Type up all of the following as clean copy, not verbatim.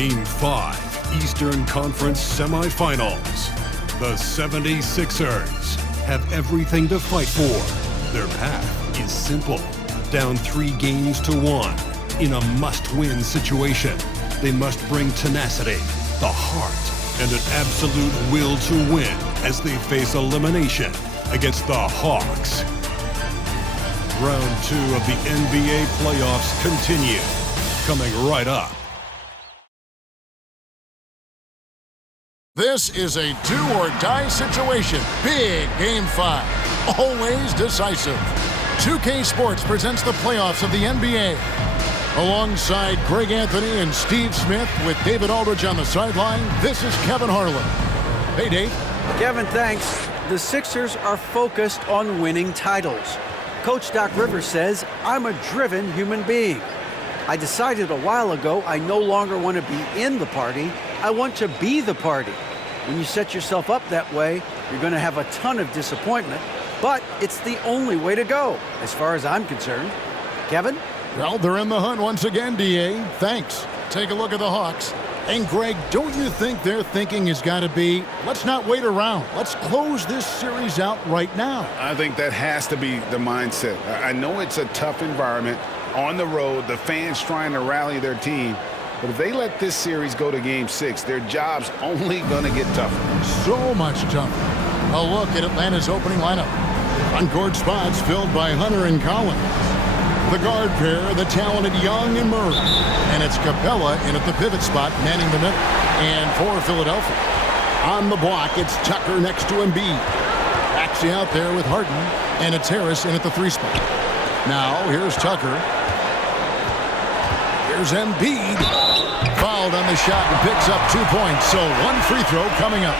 Game 5, Eastern Conference Semifinals. The 76ers have everything to fight for. Their path is simple. Down 3-1 in a must-win situation. They must bring tenacity, the heart, and an absolute will to win as they face elimination against the Hawks. Round 2 of the NBA playoffs continue. Coming right up. This is a do-or-die situation. Big Game 5. Always decisive. 2K Sports presents the playoffs of the NBA. Alongside Greg Anthony and Steve Smith with David Aldridge on the sideline, this is Kevin Harlan. Hey, Dave. Kevin, thanks. The Sixers are focused on winning titles. Coach Doc Rivers says, I'm a driven human being. I decided a while ago I no longer want to be in the party. I want to be the party. When you set yourself up that way, you're going to have a ton of disappointment, but it's the only way to go, as far as I'm concerned. Kevin? Well, they're in the hunt once again, D.A. Thanks. Take a look at the Hawks. And, Greg, don't you think their thinking has got to be, let's not wait around. Let's close this series out right now? I think that has to be the mindset. I know it's a tough environment on the road, the fans trying to rally their team. But if they let this series go to Game 6, their job's only going to get tougher. So much tougher. A look at Atlanta's opening lineup. On-court spots filled by Hunter and Collins. The guard pair, the talented Young and Murray. And it's Capella in at the pivot spot, manning the middle. And for Philadelphia, on the block, it's Tucker next to Embiid. Maxey out there with Harden. And it's Harris in at the 3 spot. Now, here's Tucker. Here's Embiid. Fouled on the shot and picks up 2 points. So 1 free throw coming up.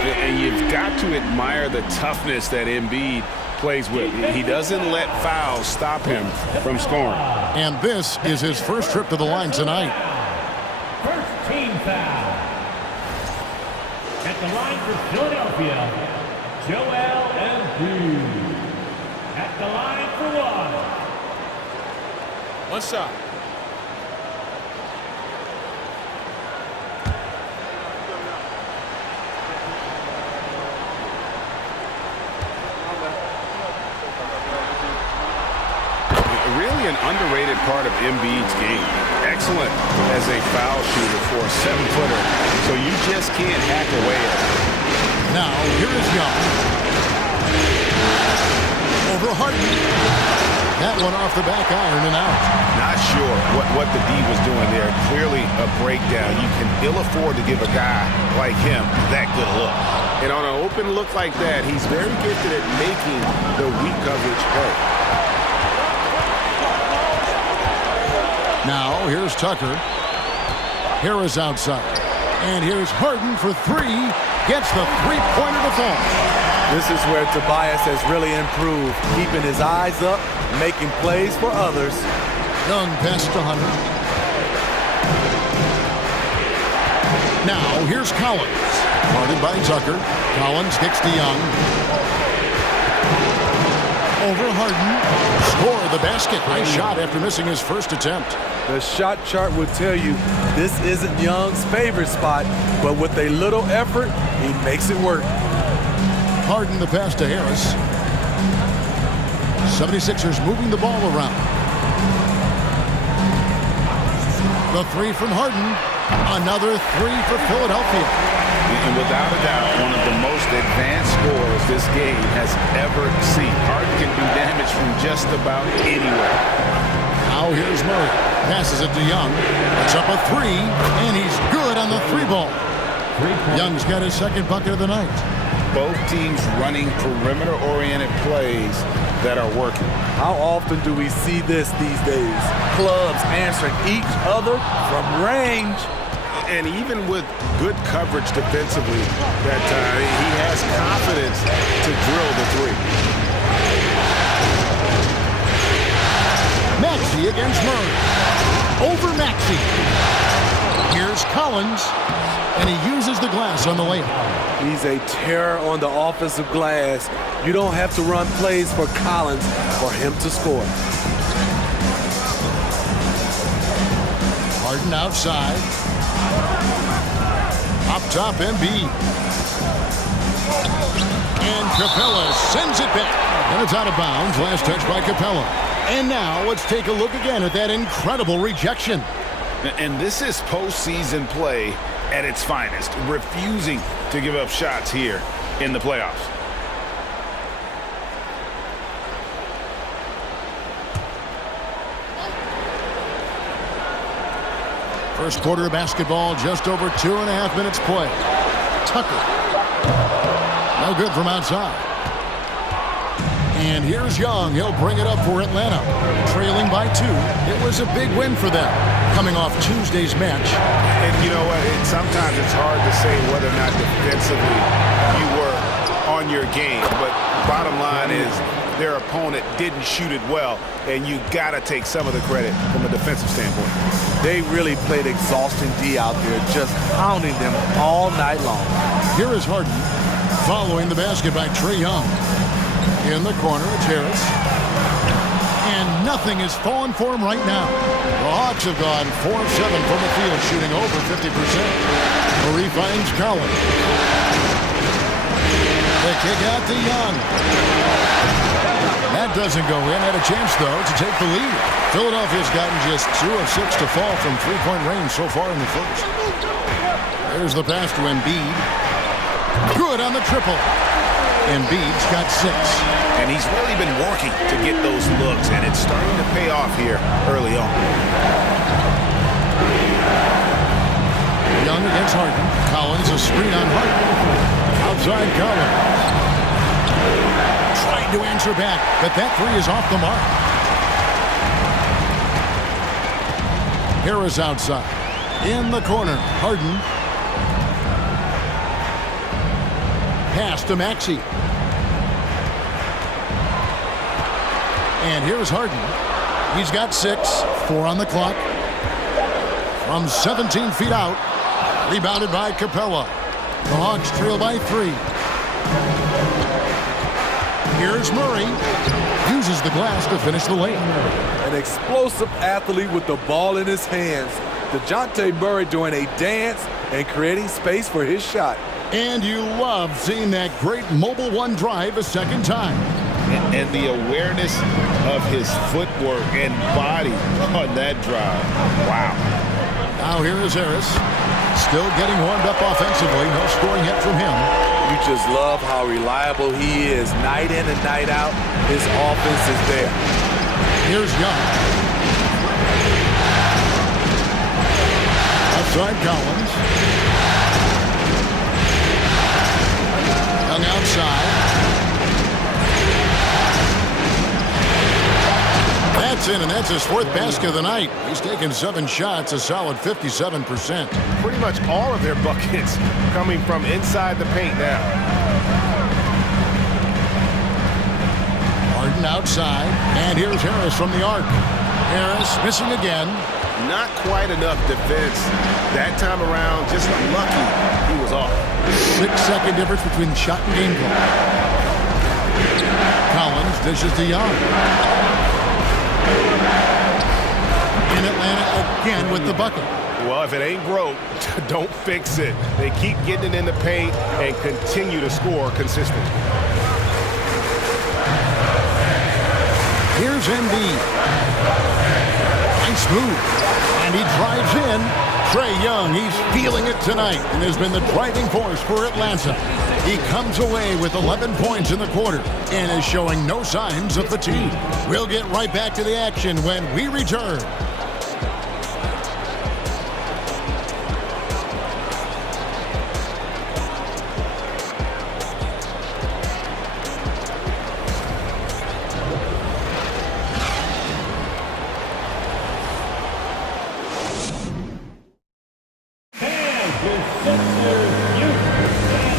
And you've got to admire the toughness that Embiid plays with. He doesn't let fouls stop him from scoring. And this is his first trip to the line tonight. First team foul. At the line for Philadelphia, Joel Embiid. At the line for 1. One shot. Really an underrated part of Embiid's game. Excellent as a foul shooter for a 7-footer, so you just can't hack away at it. Now, here is Young. Over Harden. That one off the back iron and out. Not sure what the D was doing there. Clearly a breakdown. You can ill afford to give a guy like him that good a look. And on an open look like that, he's very gifted at making the weak coverage play. Now, here's Tucker. Harris outside. And here's Harden for 3. Gets the three-pointer to fall. This is where Tobias has really improved, keeping his eyes up, making plays for others. Young pass to Hunter. Now, here's Collins. Guarded by Tucker. Collins kicks to Young. Over Harden. Score the basket. Nice shot after missing his first attempt. The shot chart would tell you this isn't Young's favorite spot, but with a little effort, he makes it work. Harden the pass to Harris. 76ers moving the ball around. The 3 from Harden. Another 3 for Philadelphia. And without a doubt, one of the most advanced scorers this game has ever seen. Harden can do damage from just about anywhere. Now here's Murray. Passes it to Young. It's up a 3, and he's good on the 3 ball. Young's got his second bucket of the night. Both teams running perimeter-oriented plays that are working. How often do we see this these days? Clubs answering each other from range. And even with good coverage defensively, that he has confidence to drill the 3. Maxey against Murray. Over Maxey. Here's Collins, and he uses the glass on the layup. He's a terror on the offensive glass. You don't have to run plays for Collins for him to score. Harden outside. top, Embiid. And Capella sends it back. And it's out of bounds. Last touch by Capella. And now let's take a look again at that incredible rejection. And this is postseason play at its finest, refusing to give up shots here in the playoffs. First quarter of basketball, just over 2.5 minutes play. Tucker. No good from outside. And here's Young. He'll bring it up for Atlanta. Trailing by 2. It was a big win for them, coming off Tuesday's match. And you know what? Sometimes it's hard to say whether or not defensively you were on your game. But bottom line is their opponent didn't shoot it well, and you got to take some of the credit from a defensive standpoint. They really played exhausting D out there, just pounding them all night long. Here is Harden following the basket by Trae Young. In the corner, it's Harris. And nothing is falling for him right now. The Hawks have gone 4 of 7 from the field, shooting over 50%. Murray finds Collins. The kick out to Young. That doesn't go in. Had a chance, though, to take the lead. Philadelphia's gotten just 2 of 6 to fall from three-point range so far in the first. There's the pass to Embiid. Good on the triple. Embiid's got 6. And he's really been working to get those looks, and it's starting to pay off here early on. Young against Harden. Collins, a screen on Harden. Outside Collins. Trying to answer back, but that 3 is off the mark. Harris outside. In the corner, Harden. Pass to Maxey. And here's Harden. He's got 6, 4 on the clock. From 17 feet out. Rebounded by Capella. The Hawks trail by 3. Here's Murray. Uses the glass to finish the layup. An explosive athlete with the ball in his hands. DeJounte Murray doing a dance and creating space for his shot. And you love seeing that great mobile one drive a second time. And the awareness of his footwork and body on that drive. Wow. Now here is Harris. Still getting warmed up offensively. No scoring yet from him. You just love how reliable he is. Night in and night out, his offense is there. Here's Young. Outside Collins. Young outside. That's in, and that's his 4th basket of the night. He's taken 7 shots, a solid 57%. Pretty much all of their buckets coming from inside the paint now. Harden outside, and here's Harris from the arc. Harris missing again. Not quite enough defense that time around. Just lucky he was off. 6-second difference between shot and game clock. Collins dishes to Young. In Atlanta again with the bucket. Well, if it ain't broke, don't fix it. They keep getting it in the paint and continue to score consistently. Here's Embiid. Nice move. And he drives in. Trae Young, he's feeling it tonight and has been the driving force for Atlanta. He comes away with 11 points in the quarter and is showing no signs of fatigue. We'll get right back to the action when we return.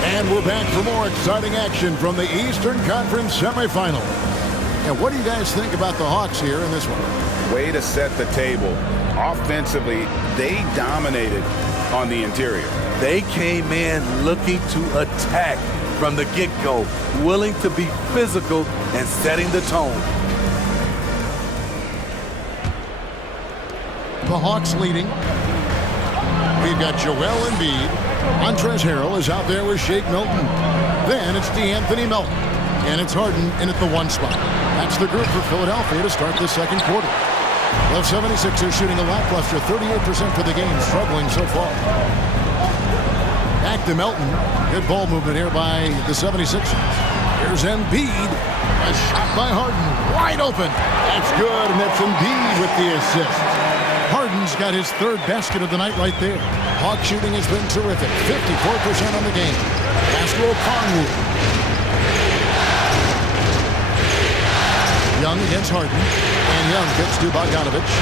And we're back for more exciting action from the Eastern Conference semifinal. And what do you guys think about the Hawks here in this one? Way to set the table. Offensively, they dominated on the interior. They came in looking to attack from the get-go, willing to be physical and setting the tone. The Hawks leading. We've got Joel Embiid. Montrezl Harrell is out there with Shake Milton. Then it's DeAnthony Melton. And it's Harden in at the 1 spot. That's the group for Philadelphia to start the second quarter. The 76ers shooting a lackluster 38% for the game, struggling so far. Back to Melton. Good ball movement here by the 76ers. Here's Embiid. A shot by Harden. Wide open. That's good, and that's Embiid with the assist. Harden's got his 3rd basket of the night right there. Hawk shooting has been terrific. 54% on the game. Pass to Okongwu. Young against Harden. And Young gets to Bogdanovich.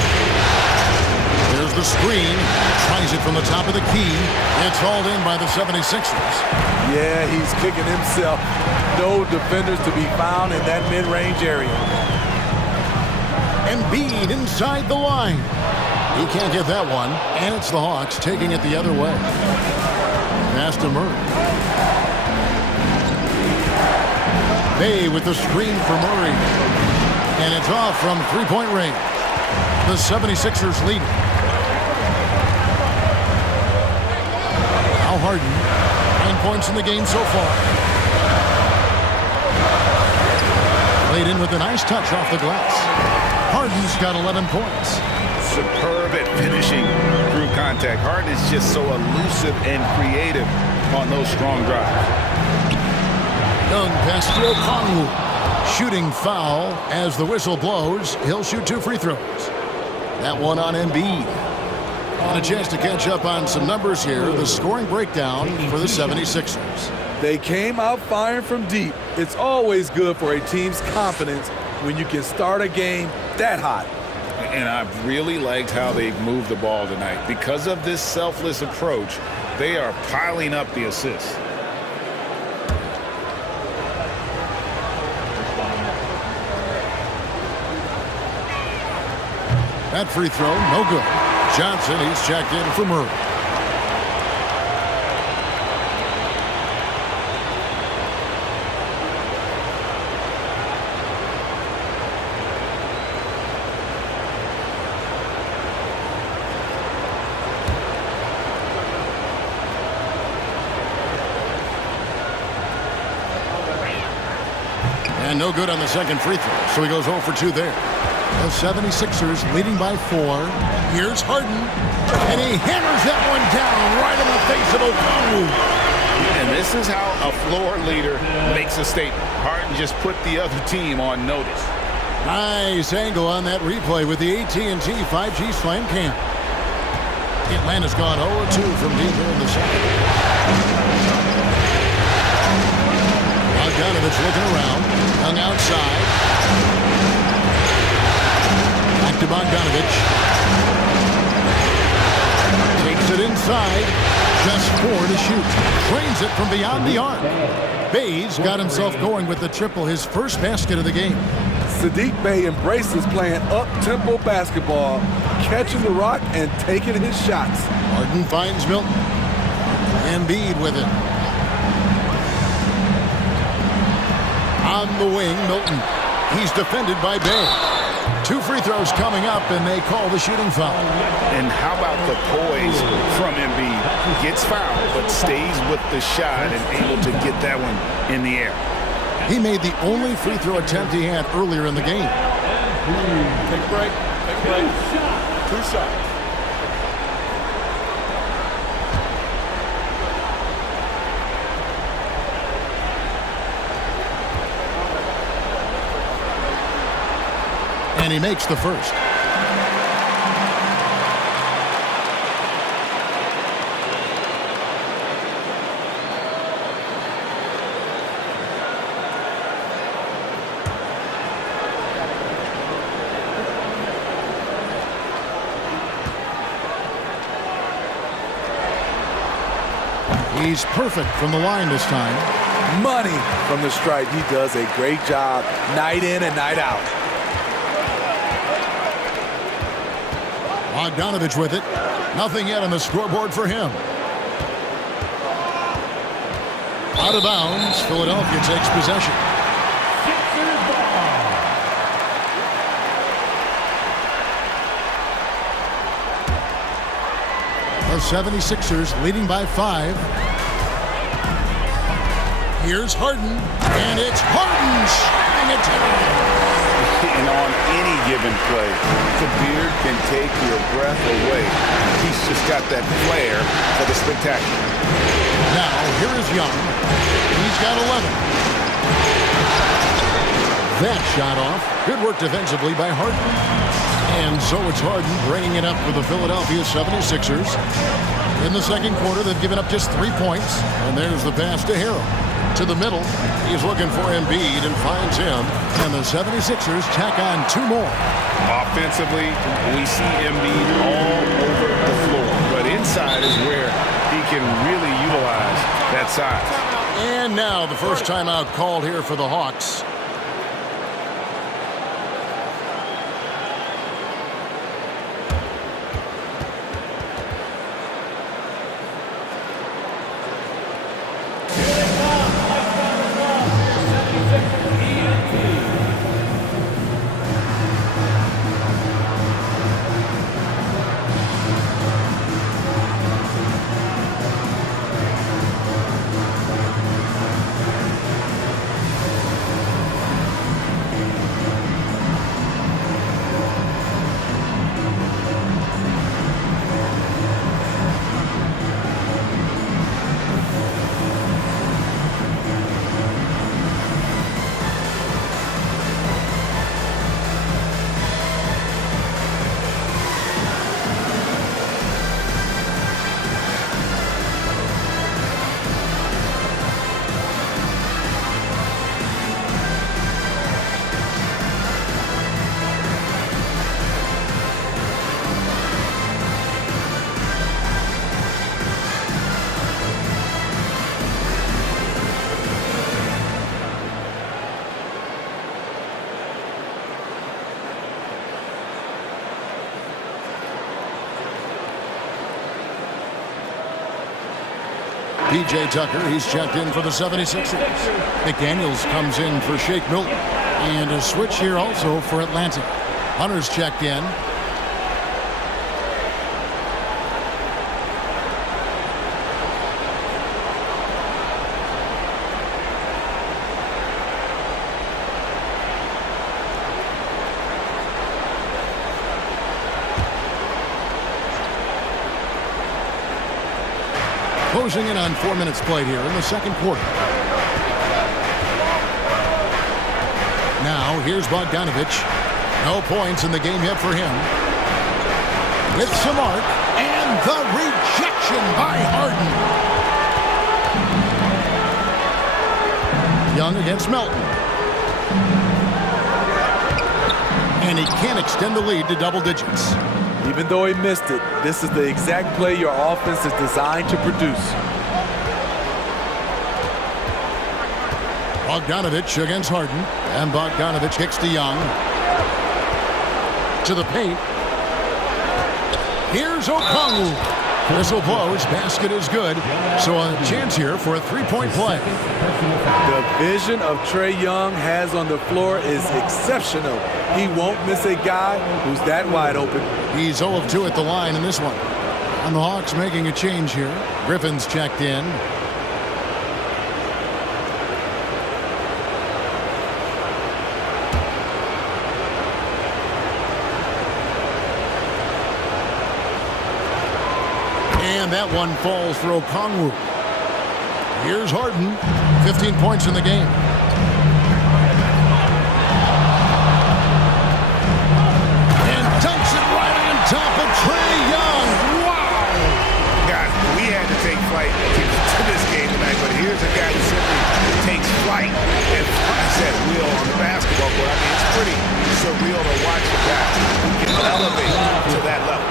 There's the screen. Tries it from the top of the key. It's hauled in by the 76ers. Yeah, he's kicking himself. No defenders to be found in that mid-range area. Embiid inside the line. He can't get that one. And it's the Hawks taking it the other way. Pass to Murray. Bay with the screen for Murray. And it's off from three-point range. The 76ers lead. Now Harden. 9 points in the game so far. Laid in with a nice touch off the glass. Harden's got 11 points. Superb at finishing through contact. Harden is just so elusive and creative on those strong drives. Young pass to Okongwu. Shooting foul as the whistle blows. He'll shoot 2 free throws. That one on Embiid. And a chance to catch up on some numbers here. The scoring breakdown for the 76ers. They came out firing from deep. It's always good for a team's confidence when you can start a game that hot. And I've really liked how they've moved the ball tonight. Because of this selfless approach, they are piling up the assists. That free throw, no good. Johnson, he's checked in for Murray. And no good on the second free throw, so he goes 0 for 2 there. The 76ers leading by 4. Here's Harden, and he hammers that one down right in the face of Okongwu. And this is how a floor leader makes a statement. Harden just put the other team on notice. Nice angle on that replay with the AT&T 5G Slam Cam. Atlanta's gone 0-2 from deep here in the second. Bogdanovich looking around. Young outside. Back to Bogdanovich. Takes it inside. Just 4 to shoot. Drains it from beyond the arc. Bay's got himself going with the triple, his first basket of the game. Saddiq Bey embraces playing up-tempo basketball, catching the rock and taking his shots. Harden finds Milton. Embiid with it. On the wing, Milton. He's defended by Bey. 2 free throws coming up, and they call the shooting foul. And how about the poise from Embiid? Gets fouled, but stays with the shot and able to get that one in the air. He made the only free throw attempt he had earlier in the game. Take a break. Take a break. 2 shots. And he makes the first. He's perfect from the line this time. Money from the stripe. He does a great job night in and night out. Bogdanovich with it. Nothing yet on the scoreboard for him. Out of bounds. Philadelphia takes possession. The 76ers leading by 5. Here's Harden, and it's Harden shining it down. And on any given play, Kabir can take your breath away. He's just got that flair for the spectacular. Now, here is Young. He's got 11. That shot off. Good work defensively by Harden. And so it's Harden bringing it up for the Philadelphia 76ers. In the second quarter, they've given up just 3 points. And there's the pass to Harrell. To the middle, he's looking for Embiid and finds him. And the 76ers tack on 2 more. Offensively, we see Embiid all over the floor. But inside is where he can really utilize that size. And now the first timeout called here for the Hawks. P.J. Tucker, he's checked in for the 76ers. McDaniels comes in for Shake Milton. And a switch here also for Atlanta. Hunter's checked in. Closing in on 4 minutes played here in the second quarter. Now, here's Bogdanovich. No points in the game yet for him. With some arc, and the rejection by Harden. Young against Melton. And he can't extend the lead to double digits. Even though he missed it, this is the exact play your offense is designed to produce. Bogdanovich against Harden. And Bogdanovich kicks to Young. To the paint. Here's Okongwu. Whistle blows. Basket is good. So a chance here for a three-point play. The vision of Trae Young has on the floor is exceptional. He won't miss a guy who's that wide open. He's 0 of 2 at the line in this one. And the Hawks making a change here. Griffin's checked in. And that one falls for Okongwu. Here's Harden. 15 points in the game. And dunks it right on top of Trae Young. Wow! Guys, we had to take flight to this game tonight, but here's a guy who simply takes flight and flies at will on the basketball court. I mean, it's pretty surreal to watch a guy who can elevate to that level.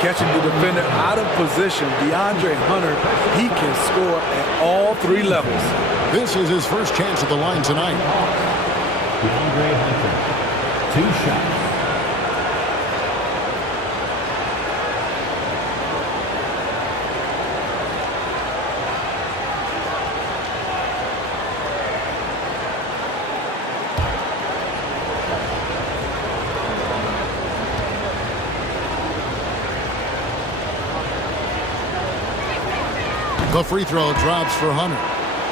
Catching the defender out of position, DeAndre Hunter, he can score at all 3 levels. This is his first chance at the line tonight. DeAndre Hunter, 2 shots. The free throw drops for Hunter.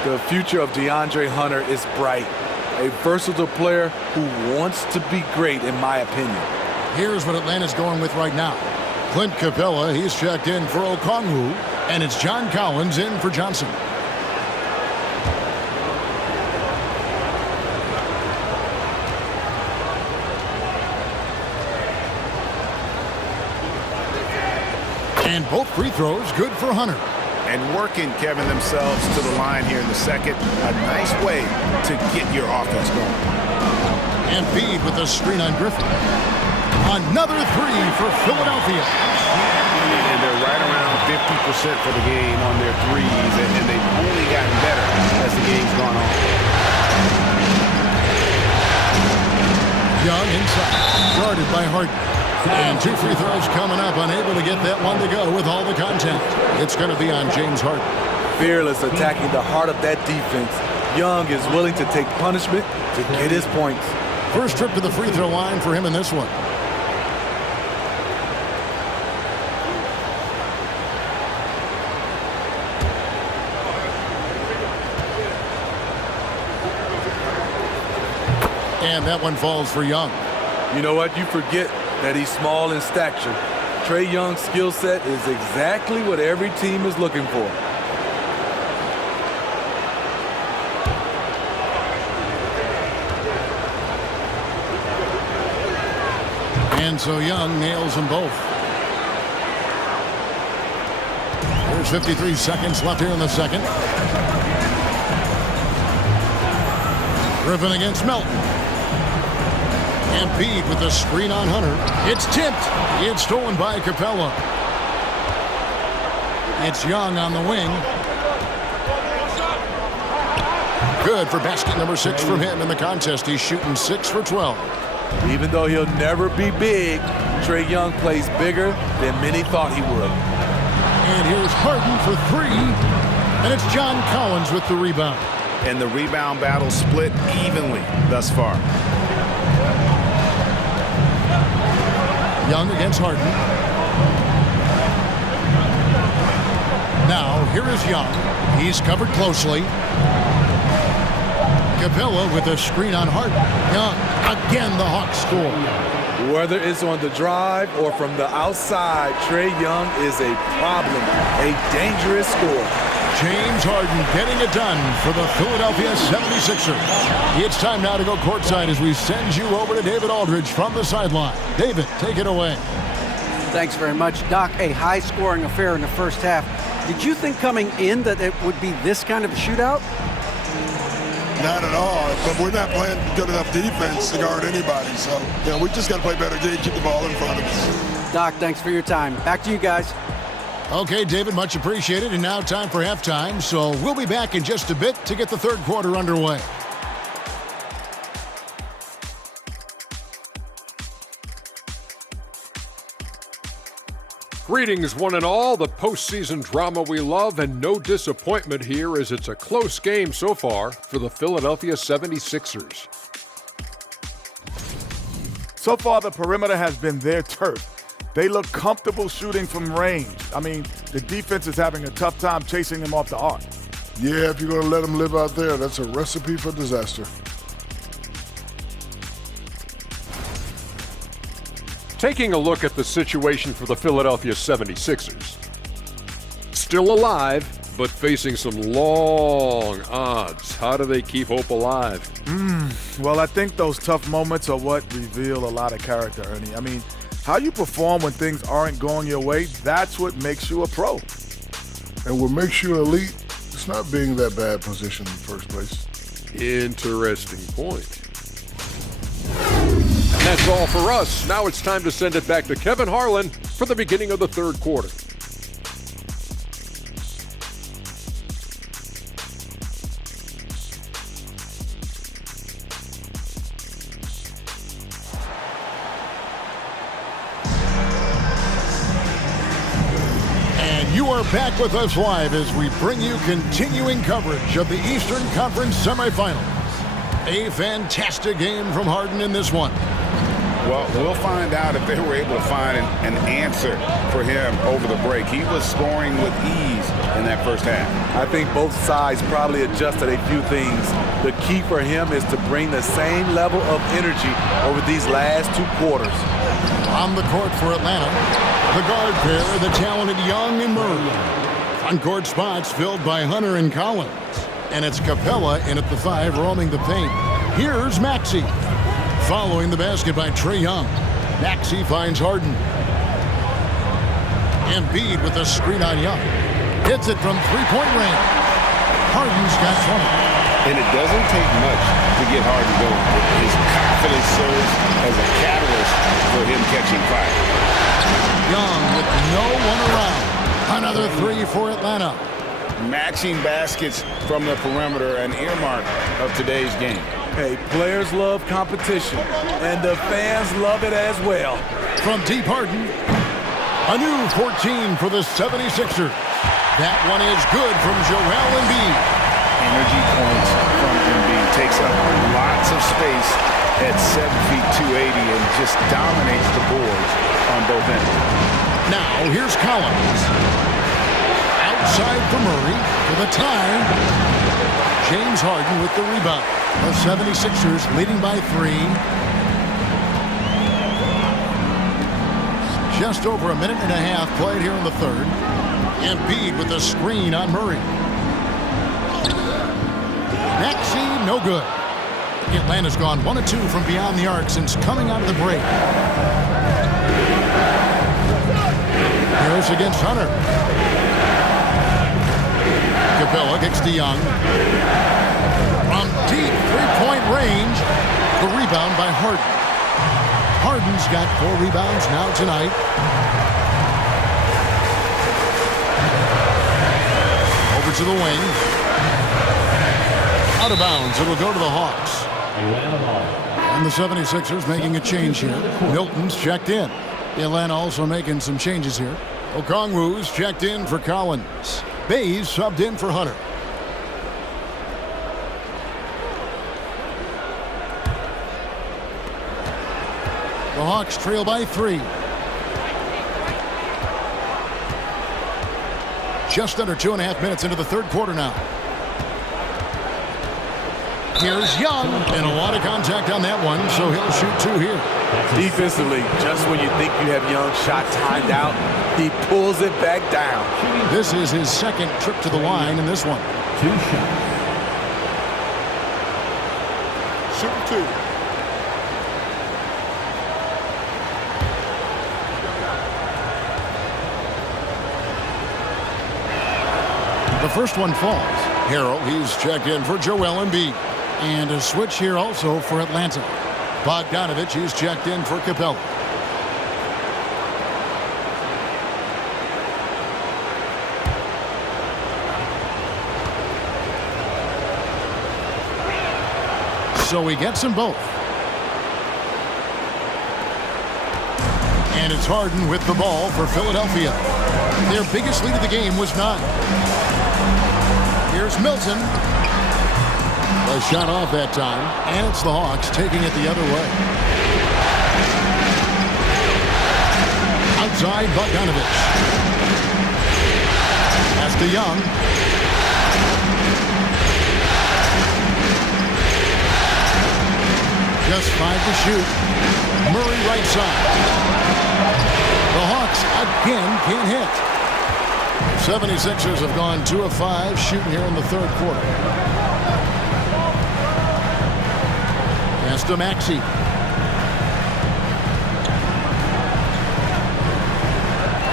The future of DeAndre Hunter is bright. A versatile player who wants to be great, in my opinion. Here's what Atlanta's going with right now. Clint Capella, he's checked in for Okongwu, and it's John Collins in for Johnson. And both free throws good for Hunter. And working, Kevin, themselves to the line here in the second. A nice way to get your offense going. And feed with the screen on Griffin. Another three for Philadelphia. And they're right around 50% for the game on their threes, and they've only gotten better as the game's gone on. Young inside, guarded by Harden. And two free throws coming up, unable to get that one to go with all the contact. It's going to be on James Harden. Fearless attacking the heart of that defense. Young is willing to take punishment to get his points. First trip to the free throw line for him in this one. And that one falls for Young. You know what? You forget that he's small in stature. Trae Young's skill set is exactly what every team is looking for. And so Young nails them both. There's 53 seconds left here in the second. Griffin against Melton. Embiid with the screen on Hunter. It's tipped. It's stolen by Capella. It's Young on the wing. Good for basket number 6 from him in the contest. He's shooting 6 for 12. Even though he'll never be big, Trae Young plays bigger than many thought he would. And here's Harden for 3. And it's John Collins with the rebound. And the rebound battle split evenly thus far. Young against Harden. Now, here is Young. He's covered closely. Capella with a screen on Harden. Young, again the Hawks score. Whether it's on the drive or from the outside, Trae Young is a problem, a dangerous scorer. James Harden getting it done for the Philadelphia 76ers. It's time now to go courtside as we send you over to David Aldridge from the sideline. David, take it away. Thanks very much, Doc. A high-scoring affair in the first half. Did you think coming in that it would be this kind of a shootout? Not at all, but we're not playing good enough defense to guard anybody. So, we just got to play better D, keep the ball in front of us. Doc, thanks for your time. Back to you guys. Okay, David, much appreciated. And now time for halftime. So we'll be back in just a bit to get the third quarter underway. Greetings, one and all. The postseason drama we love, and no disappointment here as it's a close game so far for the Philadelphia 76ers. So far, the perimeter has been their turf. They look comfortable shooting from range. I mean, the defense is having a tough time chasing them off the arc. Yeah, if you're going to let them live out there, that's a recipe for disaster. Taking a look at the situation for the Philadelphia 76ers. Still alive, but facing some long odds. How do they keep hope alive? Well, I think those tough moments are what reveal a lot of character, Ernie. I mean, how you perform when things aren't going your way, that's what makes you a pro. And what makes you elite, it's not being that bad position in the first place. Interesting point. And that's all for us. Now it's time to send it back to Kevin Harlan for the beginning of the third quarter. You are back with us live as we bring you continuing coverage of the Eastern Conference semifinals. A fantastic game from Harden in this one. Well, we'll find out if they were able to find an answer for him over the break. He was scoring with ease in that first half. I think both sides probably adjusted a few things. The key for him is to bring the same level of energy over these last 2 quarters. On the court for Atlanta, the guard pair, the talented Young and Murray. On court spots filled by Hunter and Collins. And it's Capella in at the 5, roaming the paint. Here's Maxey. Following the basket by Trae Young. Maxey finds Harden. Embiid with the screen on Young. Hits it from three-point range. Harden's got 20. And it doesn't take much to get Harden going. His confidence serves as a catalyst for him catching fire. Young with no one around. Another 3 for Atlanta. Matching baskets from the perimeter, an earmark of today's game. Hey, players love competition, and the fans love it as well. From deep Harden, a new 14 for the 76ers. That one is good from Joel Embiid. Energy points from Embiid. Takes up lots of space at 7 feet 280 and just dominates the boards on both ends. Now here's Collins. Outside for Murray for the tie. James Harden with the rebound. The 76ers leading by 3. Just over a minute and a half played here in the third. Embiid with the screen on Murray. Maxey, no good. Atlanta's gone 1 of 2 from beyond the arc since coming out of the break. Harris against Hunter. Capella kicks to Young. From deep three-point range, the rebound by Harden. Harden's got 4 rebounds now tonight. Over to the wing. Out of bounds. It'll go to the Hawks. And the 76ers making a change here. Milton's checked in. Atlanta also making some changes here. Okongwu's checked in for Collins. Bays subbed in for Hunter. The Hawks trail by 3. Just under 2.5 minutes into the third quarter now. Here's Young, and a lot of contact on that one, so he'll shoot 2 here. Defensively, just when you think you have Young's shot timed out, he pulls it back down. This is his second trip to the line in this one. 2 shots. Shoot 2. The first one falls. Harrell, he's checked in for Joel Embiid. And a switch here also for Atlanta. Bogdanovich, he's checked in for Capella. So he gets them both. And it's Harden with the ball for Philadelphia. Their biggest lead of the game was 9. Here's Milton. A shot off that time, and it's the Hawks taking it the other way. Outside, Bogdanovich. Pass to Young. Just 5 to shoot. Murray right side. The Hawks again can't hit. 76ers have gone 2 of 5 shooting here in the third quarter. Pass to Maxey.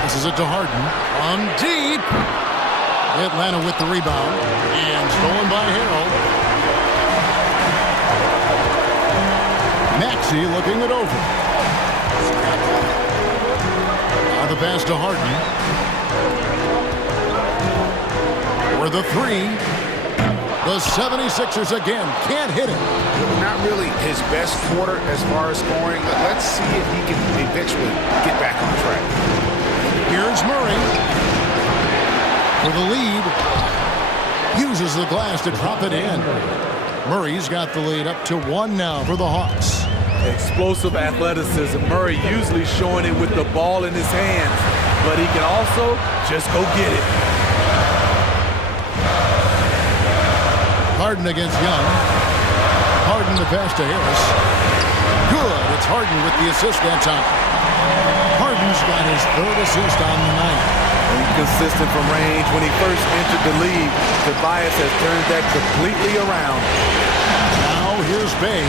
This is it to Harden. On deep. Atlanta with the rebound. And stolen by Harrell. Maxey looking it over. Now the pass to Harden. For the 3. The 76ers again can't hit it. Not really his best quarter as far as scoring. Let's see if he can eventually get back on track. Here's Murray for the lead. Uses the glass to drop it in. Murray's got the lead up to 1 now for the Hawks. Explosive athleticism. Murray usually showing it with the ball in his hands, but he can also just go get it. Harden against Young. Harden the pass to Harris. Good. It's Harden with the assist that time. Harden's got his third assist on the night. Inconsistent from range. When he first entered the league, Tobias has turned that completely around. Now here's Bay.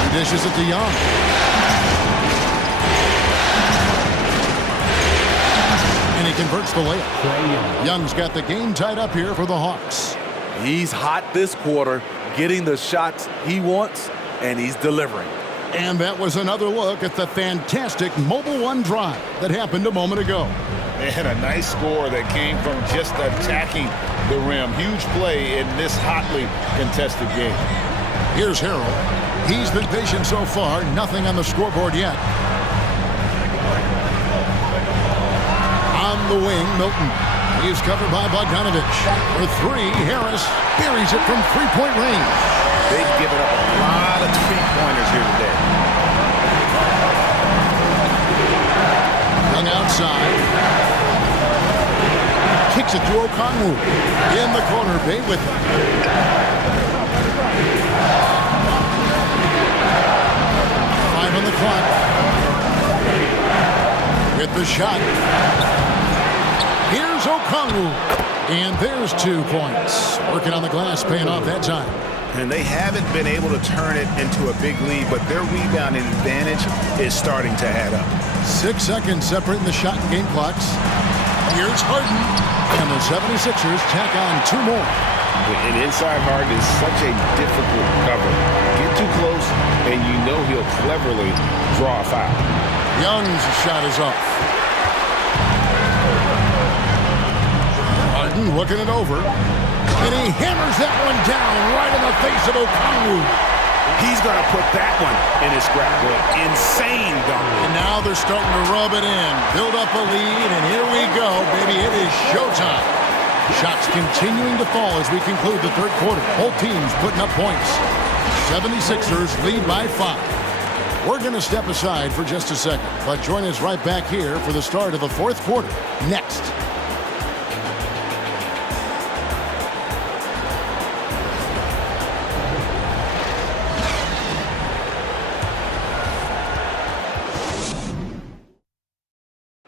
He dishes it to Young. And he converts the layup. Young's got the game tied up here for the Hawks. He's hot this quarter, getting the shots he wants, and he's delivering. And that was another look at the fantastic Mobile One drive that happened a moment ago. And a nice score that came from just attacking the rim. Huge play in this hotly contested game. Here's Harrell. He's been patient so far. Nothing on the scoreboard yet. On the wing, Milton. He's covered by Bogdanovich. For three, Harris buries it from three-point range. They've given up a lot of three-pointers here today. Young outside. Kicks it to Okongwu. In the corner, Bay with it. Five on the clock. With the shot. Here's Okongwu. And there's 2 points. Working on the glass, paying off that time. And they haven't been able to turn it into a big lead, but their rebounding advantage is starting to add up. 6 seconds separating the shot and game clocks. Here's Harden. And the 76ers tack on 2 more. And inside Harden is such a difficult cover. Get too close, and you know he'll cleverly draw a foul. Young's shot is off. Harden looking it over. And he hammers that one down right in the face of Okongwu. He's going to put that one in his scrapbook. Insane dunk. And now they're starting to rub it in. Build up a lead, and here we go, baby. It is showtime. Shots continuing to fall as we conclude the third quarter. Both teams putting up points. 76ers lead by 5. We're going to step aside for just a second, but join us right back here for the start of the fourth quarter. Next.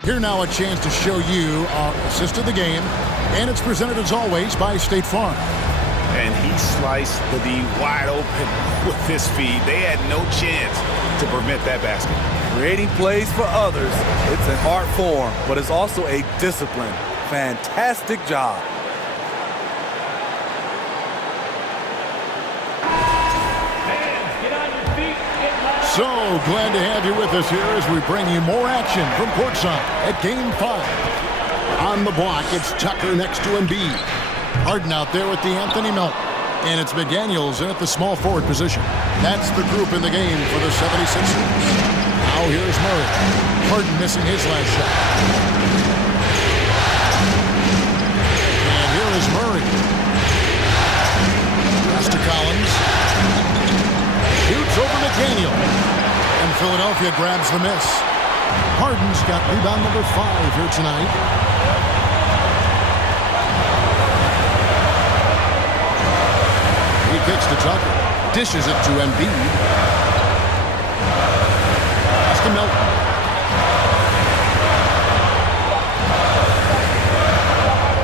Here now a chance to show you our assist of the game, and it's presented as always by State Farm. And he sliced the D wide open with his feed. They had no chance to prevent that basket. Creating plays for others, it's an art form, but it's also a discipline. Fantastic job. So glad to have you with us here as we bring you more action from courtside at Game 5. On the block, it's Tucker next to Embiid. Harden out there with the Anthony Melton. And it's McDaniels in at the small forward position. That's the group in the game for the 76ers. Now here's Murray. Harden missing his last shot. And here is Murray. Pass to Collins. Shoots over McDaniel. And Philadelphia grabs the miss. Harden's got rebound number 5 here tonight. He kicks to Tucker. Dishes it to Embiid. It's to Melton.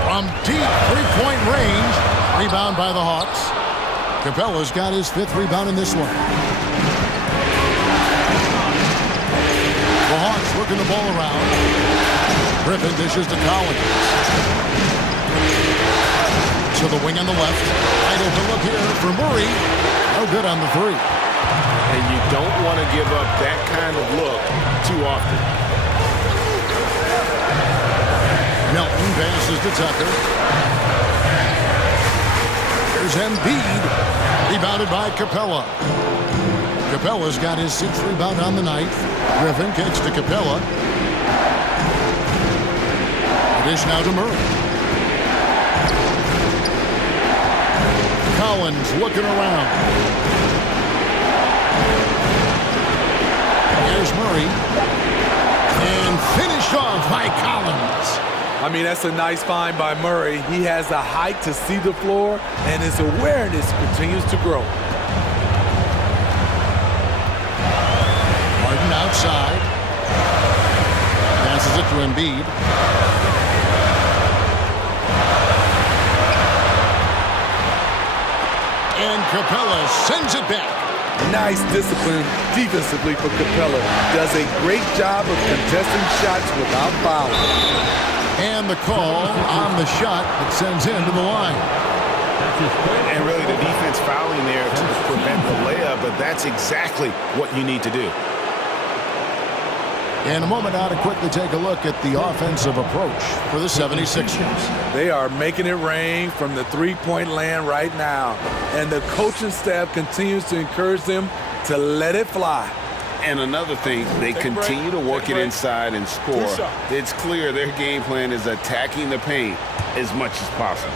From deep three-point range. Rebound by the Hawks. Capella's got his 5th rebound in this one. The Hawks working the ball around. Griffin dishes to Collins. To the wing on the left. Wide open look here for Murray. No good on the 3. And you don't want to give up that kind of look too often. Melton passes to Tucker. Here's Embiid. Rebounded by Capella. Capella's got his 6th rebound on the night. Griffin kicks to Capella. Dish now to Murray. Collins looking around. Picked off by Collins. I mean, that's a nice find by Murray. He has the height to see the floor, and his awareness continues to grow. Harden outside. Passes it to Embiid. And Capella sends it back. Nice discipline defensively for Capella. Does a great job of contesting shots without fouling. And the call on the shot that sends him to the line. And really the defense fouling there to prevent the layup, but that's exactly what you need to do. In a moment now to quickly take a look at the offensive approach for the 76ers. They are making it rain from the three-point land right now. And the coaching staff continues to encourage them to let it fly. And another thing, they continue to work it inside and score. It's clear their game plan is attacking the paint as much as possible.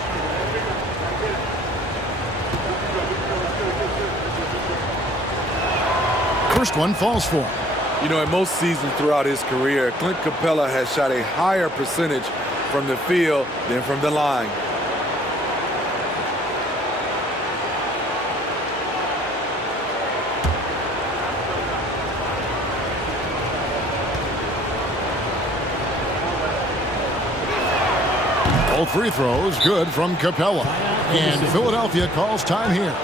First one falls for him. You know, in most seasons throughout his career, Clint Capella has shot a higher percentage from the field than from the line. All free throws good from Capella. And Philadelphia calls time here.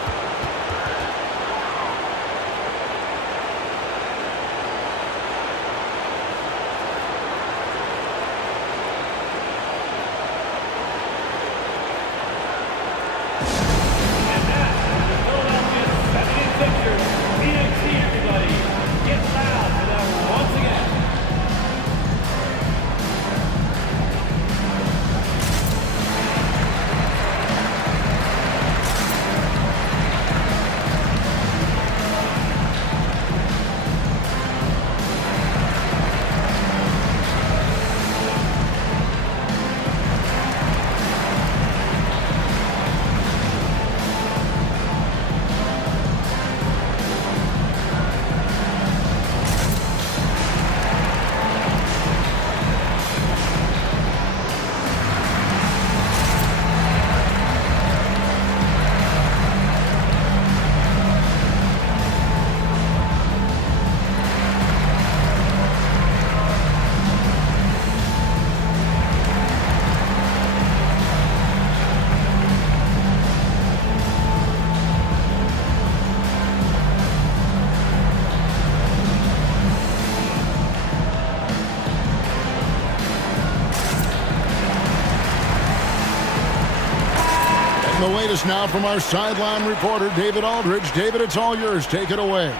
The latest now from our sideline reporter, David Aldridge. David, it's all yours. Take it away.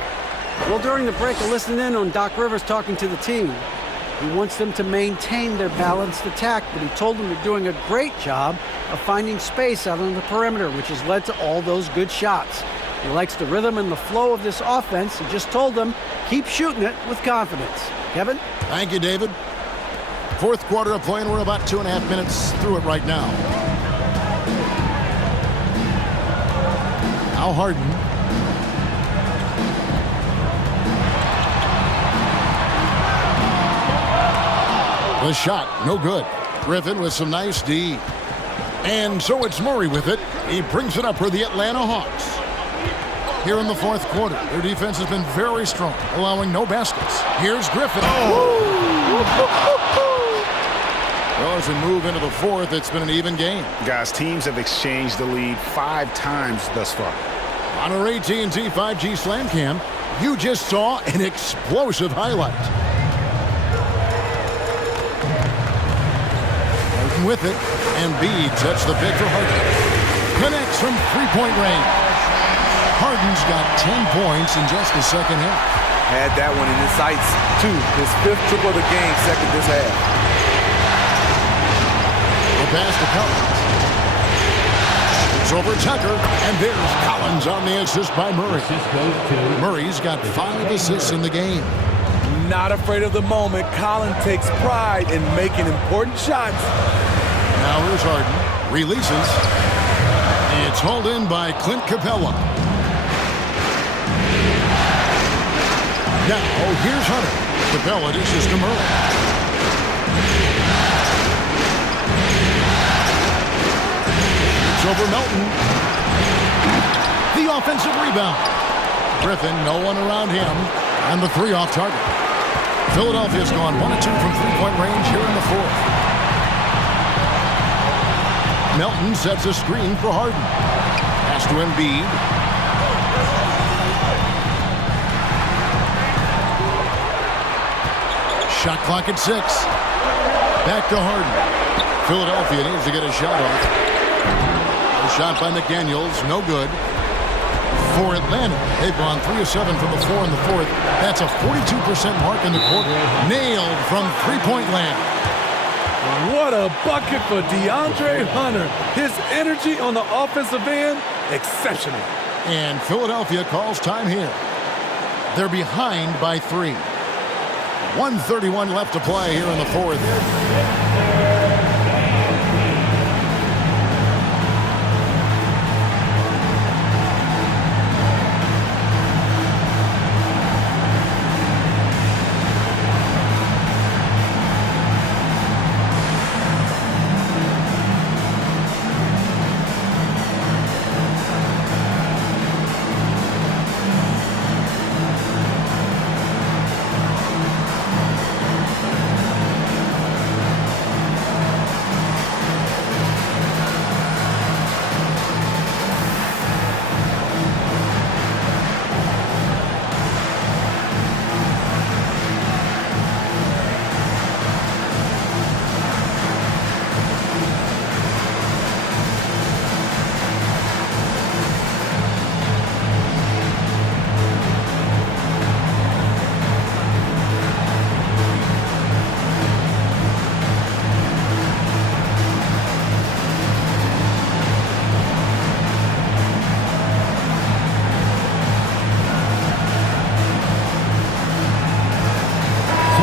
Well, during the break, I listened in on Doc Rivers talking to the team. He wants them to maintain their balanced attack, but he told them they're doing a great job of finding space out on the perimeter, which has led to all those good shots. He likes the rhythm and the flow of this offense. He just told them, keep shooting it with confidence. Kevin? Thank you, David. Fourth quarter of play, and we're about 2.5 minutes through it right now. Now Harden. The shot, no good. Griffin with some nice D. And so it's Murray with it. He brings it up for the Atlanta Hawks. Here in the fourth quarter, their defense has been very strong, allowing no baskets. Here's Griffin. Well, as we move into the fourth, it's been an even game. Guys, teams have exchanged the lead 5 times thus far. On our AT&T 5G Slam Cam, you just saw an explosive highlight. Harden with it, and Embiid sets the pick for Harden. Connects from three-point range. Harden's got 10 points in just the second half. Had that one in his sights, too. His 5th triple of the game, second this half. The pass to Collins. It's over Tucker, and there's Collins on the assist by Murray. Murray's got 5 assists in the game. Not afraid of the moment. Collins takes pride in making important shots. Now here's Harden. Releases. It's hauled in by Clint Capella. Now here's Hunter. Capella dishes to Murray. for Melton. The offensive rebound. Griffin, no one around him, and the three off target. Philadelphia's gone 1 of 2 from three-point range here in the fourth. Melton sets a screen for Harden. Pass to Embiid. Shot clock at 6. Back to Harden. Philadelphia needs to get a shot off. A shot by McDaniels, no good. For Atlanta, they've gone 3 of 7 from the floor in the fourth. That's a 42% mark in the quarter. Nailed from three-point land. What a bucket for DeAndre Hunter. His energy on the offensive end, exceptional. And Philadelphia calls time here. They're behind by 3. 1:31 left to play here in the fourth.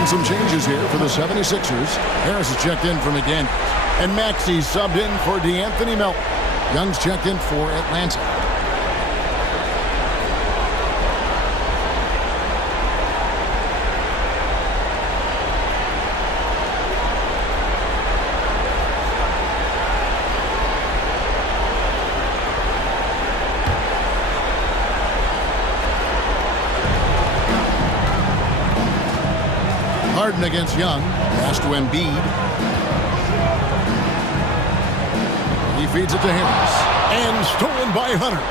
Some changes here for the 76ers. Harris is checked in from again. And Maxey subbed in for DeAnthony Melton. Young's checked in for Atlanta. Harden against Young. Pass to Embiid. He feeds it to Harris. And stolen by Hunter.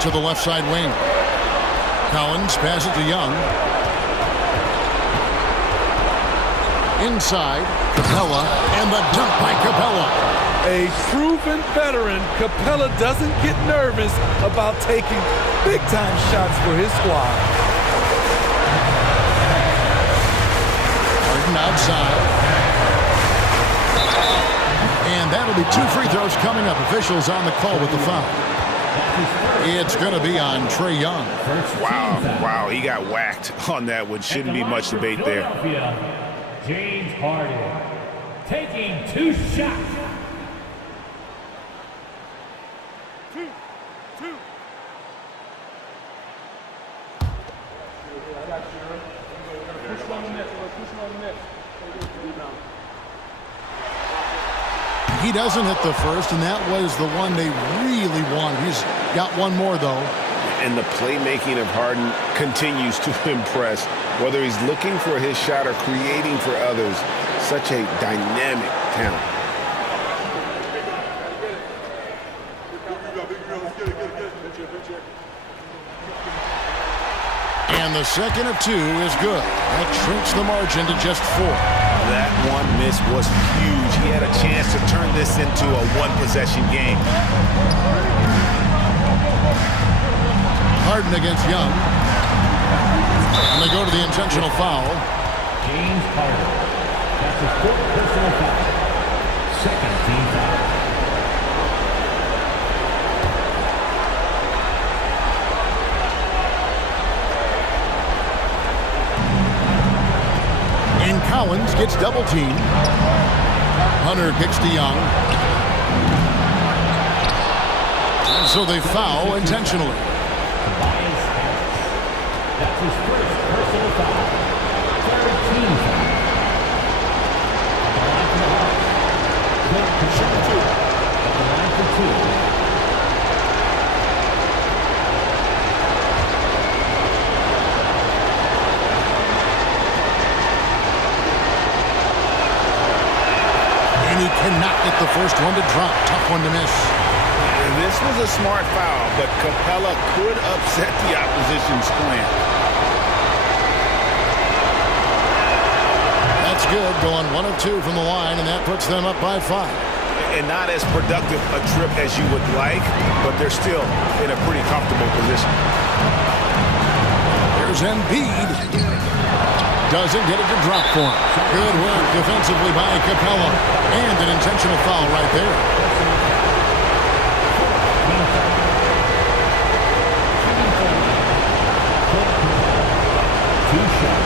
To the left side wing. Collins passes to Young. Inside. Capella. And the dunk by Capella. A proven veteran, Capella doesn't get nervous about taking big-time shots for his squad. Outside. And that'll be 2 free throws coming up. Officials on the call with the foul. It's going to be on Trae Young. Wow, he got whacked on that one. Shouldn't be much debate there. James Harden taking 2 shots. He doesn't hit the first, and that was the one they really wanted. He's got one more, though. And the playmaking of Harden continues to impress. Whether he's looking for his shot or creating for others, such a dynamic talent. And the second of 2 is good. That shrinks the margin to just 4. That one miss was huge. He had a chance to turn this into a one-possession game. Harden against Young. And they go to the intentional foul. James Harden. That's his 4th personal foul. 2nd team foul. And Collins gets double teamed. Hunter kicks to Young. And so they foul intentionally. That's his 1st personal foul. 3rd team foul. it the first one to drop. Tough one to miss. This was a smart foul, but Capella could upset the opposition's plan. That's good, going 1 of 2 from the line, and that puts them up by 5. And not as productive a trip as you would like, but they're still in a pretty comfortable position. Here's Embiid. Doesn't get it to drop for him. Good work defensively by Capella. And an intentional foul right there. Two shots.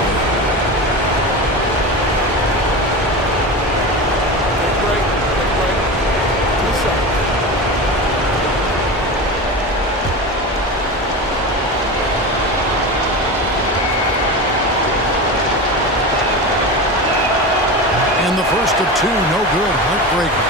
And the first of 2, no good. Heartbreaker.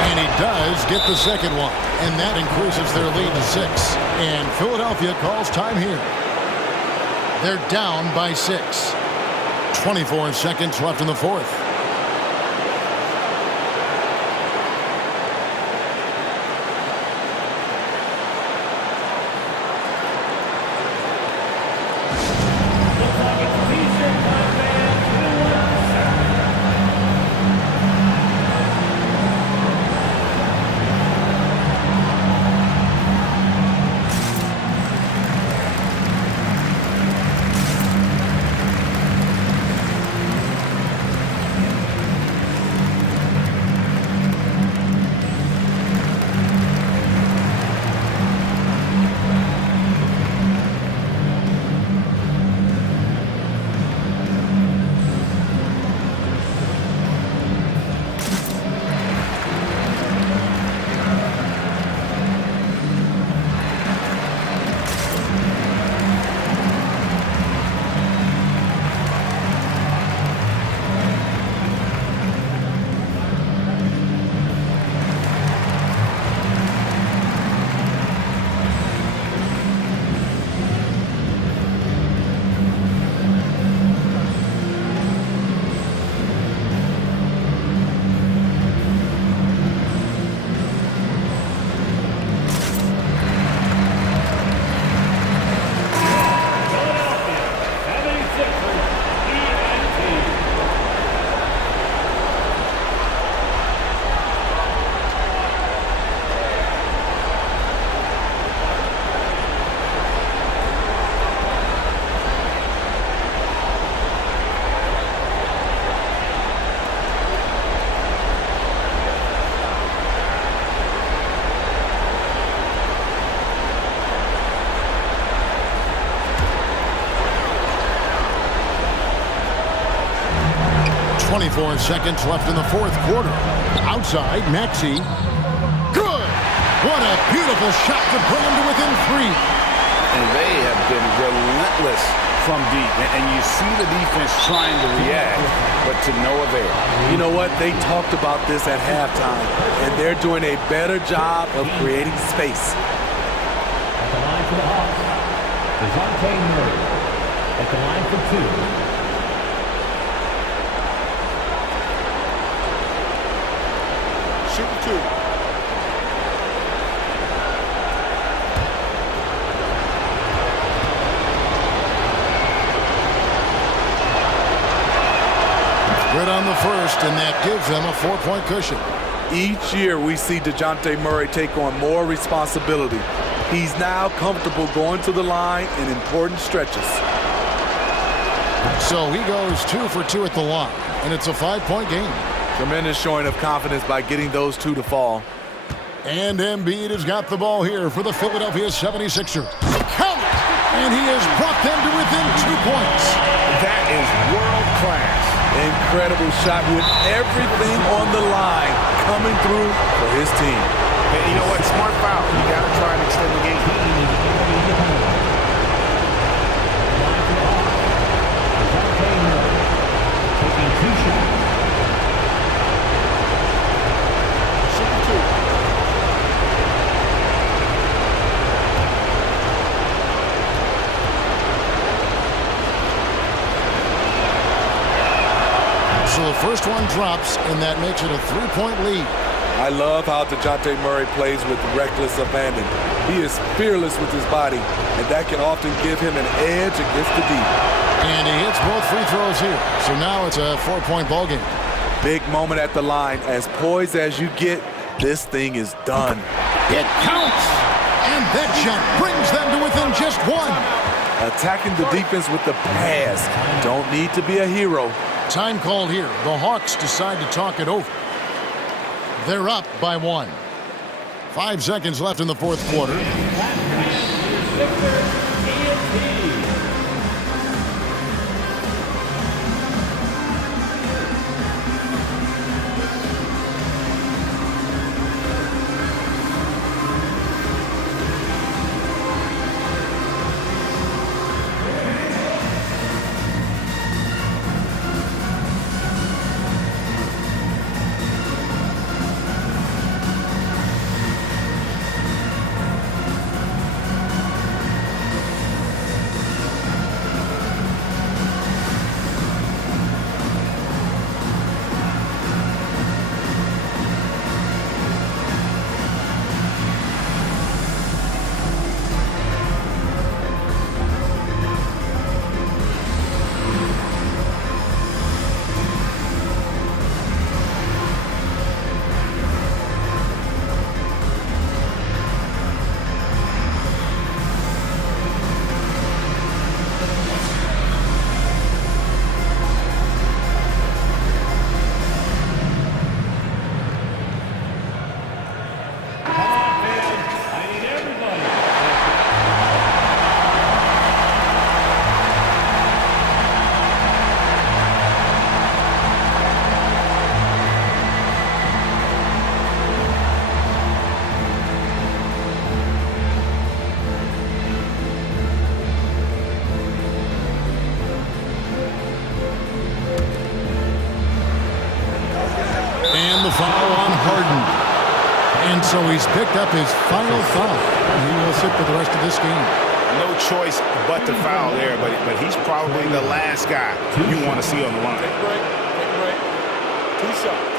And he does get the second one. And that increases their lead to 6. And Philadelphia calls time here. They're down by 6. 24 seconds left in the fourth. .4 seconds left in the fourth quarter. Outside, Maxey. Good! What a beautiful shot to bring him to within 3. And they have been relentless from deep. And you see the defense trying to react, but to no avail. You know what? They talked about this at halftime, and they're doing a better job of creating space. At the line for the Hawks, Atl Murray. At the line for 2. Shoot 2. Good on the first, and that gives them a 4-point cushion. Each year we see Atl Murray take on more responsibility. He's now comfortable going to the line in important stretches. So he goes 2 for 2 at the line, and it's a 5-point game. Tremendous showing of confidence by getting those 2 to fall. And Embiid has got the ball here for the Philadelphia 76ers. Count it! And he has brought them to within 2 points. That is world class. Incredible shot with everything on the line coming through for his team. Hey, you know what? Smart foul. You got to try and extend the game. Taking 2 shots. So the first one drops, and that makes it a 3-point lead. I love how DeJounte Murray plays with reckless abandon. He is fearless with his body, and that can often give him an edge against the deep. And he hits both free throws here. So now it's a 4-point ball game. Big moment at the line. As poised as you get, this thing is done. It counts! And that shot brings them to within just one. Attacking the defense with the pass. Don't need to be a hero. Time called here. The Hawks decide to talk it over. They're up by 1. 5 seconds left in the fourth quarter. And the foul on Harden. And so he's picked up his final foul. He will sit for the rest of this game. No choice but to foul there, but he's probably the last guy you want to see on the line. Take a break. Take a break. 2 shots.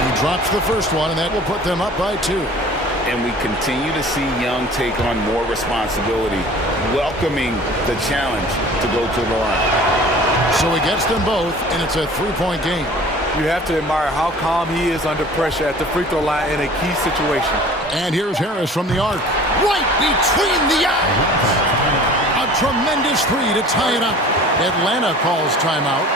He drops the first one, and that will put them up by 2. And we continue to see Young take on more responsibility, welcoming the challenge to go to the line. So he gets them both, and it's a 3-point game. You have to admire how calm he is under pressure at the free throw line in a key situation. And here's Harris from the arc. Right between the eyes. A tremendous 3 to tie it up. Atlanta calls timeout.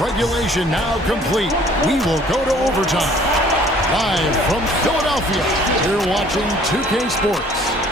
Regulation now complete. We will go to overtime. Live from Philadelphia, you're watching 2K Sports.